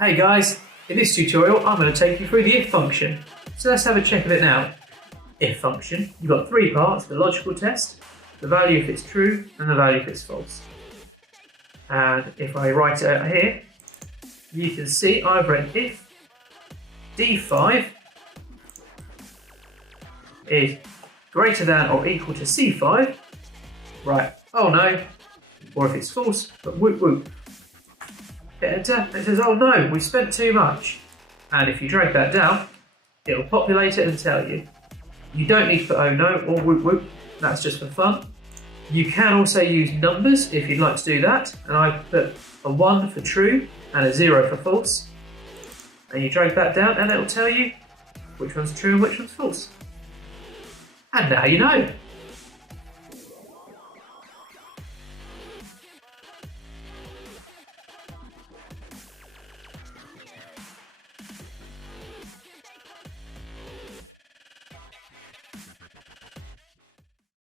Hey guys, in this tutorial I'm going to take you through the if function. So let's have a check of it now. If function, you've got three parts: the logical test, the value if it's true, and the value if it's false. And if I write it out here, you can see I've written if D5 is greater than or equal to C5, right, oh no, or if it's false, but whoop whoop. Hit enter, it says, oh no, we spent too much. And if you drag that down, it'll populate it and tell you. You don't need to put oh no or whoop whoop, that's just for fun. You can also use numbers if you'd like to do that, and I put a 1 for true and a 0 for false. And you drag that down and it'll tell you which one's true and which one's false. And now you know.